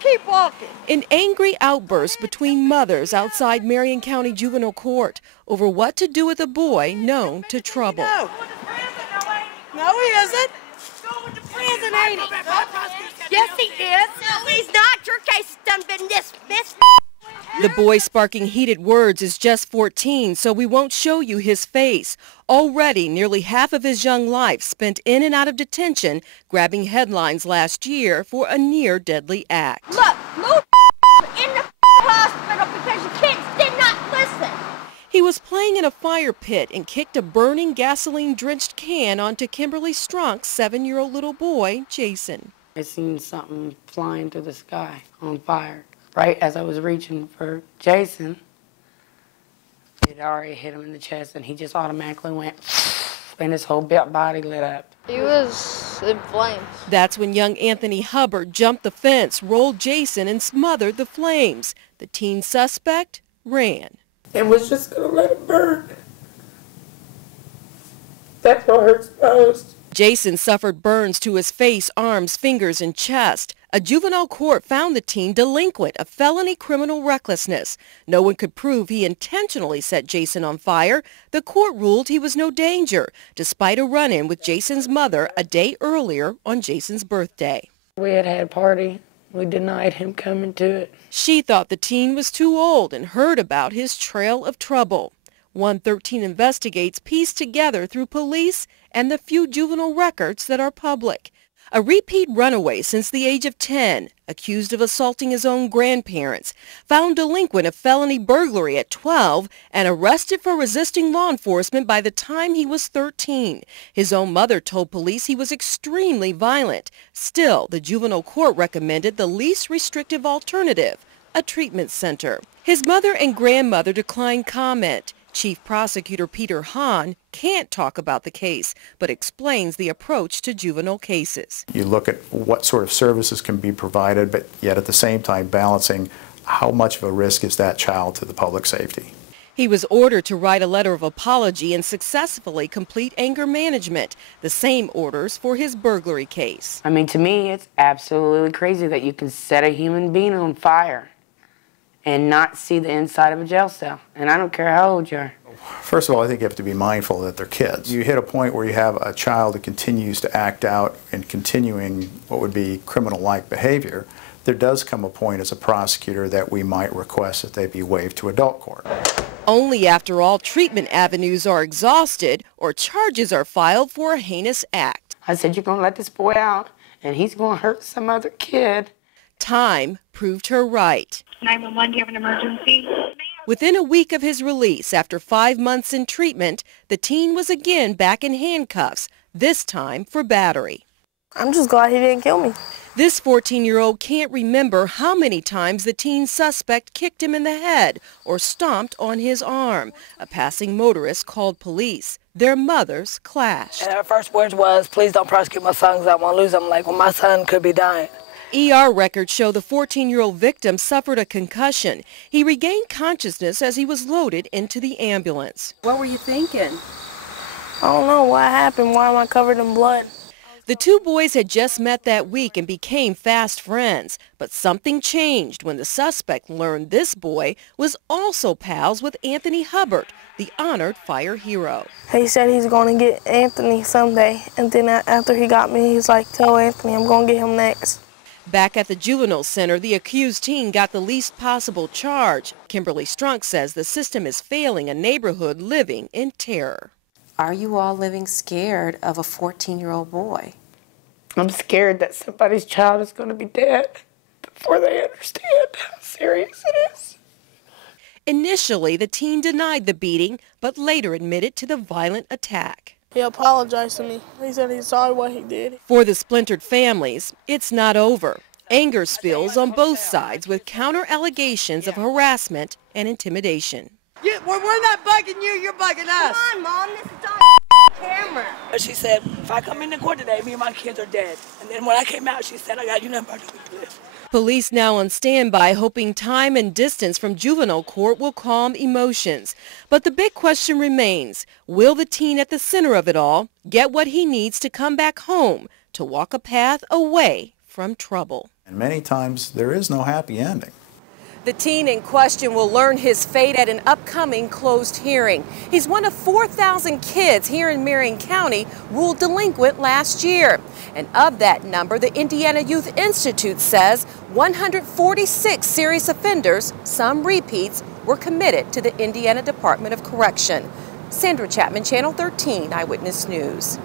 keep walking. An angry outburst between mothers outside Marion County Juvenile Court over what to do with a boy known to trouble. No, he isn't. Go with the prison, ain't he? Yes, he is. No, he's not. Your case has done been dismissed. The boy sparking heated words is just 14, so we won't show you his face. Already, nearly half of his young life spent in and out of detention, grabbing headlines last year for a near-deadly act. Look, move in the hospital because your kids did not listen. He was playing in a fire pit and kicked a burning gasoline-drenched can onto Kimberly Strunk's 7-year-old little boy, Jason. I seen something flying through the sky on fire. Right as I was reaching for Jason, it already hit him in the chest, and he just automatically went, and his whole body lit up. He was in flames. That's when young Anthony Hubbard jumped the fence, rolled Jason, and smothered the flames. The teen suspect ran. And was just going to let it burn. That's what hurts most. Jason suffered burns to his face, arms, fingers, and chest. A juvenile court found the teen delinquent of felony criminal recklessness. No one could prove he intentionally set Jason on fire. The court ruled he was no danger, despite a run-in with Jason's mother a day earlier on Jason's birthday. We had a party. We denied him coming to it. She thought the teen was too old and heard about his trail of trouble. 113 Investigates pieced together through police and the few juvenile records that are public. A repeat runaway since the age of 10, accused of assaulting his own grandparents, found delinquent of felony burglary at 12, and arrested for resisting law enforcement by the time he was 13. His own mother told police he was extremely violent. Still, the juvenile court recommended the least restrictive alternative, a treatment center. His mother and grandmother declined comment. Chief Prosecutor Peter Hahn can't talk about the case, but explains the approach to juvenile cases. You look at what sort of services can be provided, but yet at the same time balancing how much of a risk is that child to the public safety. He was ordered to write a letter of apology and successfully complete anger management, the same orders for his burglary case. I mean, to me, it's absolutely crazy that you can set a human being on fire and not see the inside of a jail cell. And I don't care how old you are. First of all, I think you have to be mindful that they're kids. You hit a point where you have a child that continues to act out and continuing what would be criminal-like behavior. There does come a point as a prosecutor that we might request that they be waived to adult court. Only after all treatment avenues are exhausted or charges are filed for a heinous act. I said, you're going to let this boy out, and he's going to hurt some other kid. Time proved her right. 911, do you have an emergency? Within a week of his release, after 5 months in treatment, the teen was again back in handcuffs, this time for battery. I'm just glad he didn't kill me. This 14-year-old can't remember how many times the teen suspect kicked him in the head or stomped on his arm. A passing motorist called police. Their mothers clashed. And her first words was, please don't prosecute my son because I won't lose him. Like, well, my son could be dying. ER records show the 14-year-old victim suffered a concussion. He regained consciousness as he was loaded into the ambulance. What were you thinking? I don't know what happened. Why am I covered in blood? The two boys had just met that week and became fast friends. But something changed when the suspect learned this boy was also pals with Anthony Hubbard, the honored fire hero. He said he's going to get Anthony someday. And then after he got me, he's like, tell Anthony I'm going to get him next. Back at the juvenile center, the accused teen got the least possible charge. Kimberly Strunk says the system is failing a neighborhood living in terror. Are you all living scared of a 14-year-old boy? I'm scared that somebody's child is going to be dead before they understand how serious it is. Initially, the teen denied the beating, but later admitted to the violent attack. He apologized to me. He said he's sorry what he did. For the splintered families, it's not over. Anger spills on both sides with counter-allegations of harassment and intimidation. We're not bugging you, you're bugging us. Come on, Mom, this is on camera. She said, if I come into court today, me and my kids are dead. And then when I came out, she said, I got you nothing but to live. Police now on standby, hoping time and distance from juvenile court will calm emotions. But the big question remains, will the teen at the center of it all get what he needs to come back home, to walk a path away from trouble. And many times there is no happy ending. The teen in question will learn his fate at an upcoming closed hearing. He's one of 4,000 kids here in Marion County ruled delinquent last year. And of that number, the Indiana Youth Institute says 146 serious offenders, some repeats, were committed to the Indiana Department of Correction. Sandra Chapman, Channel 13 Eyewitness News.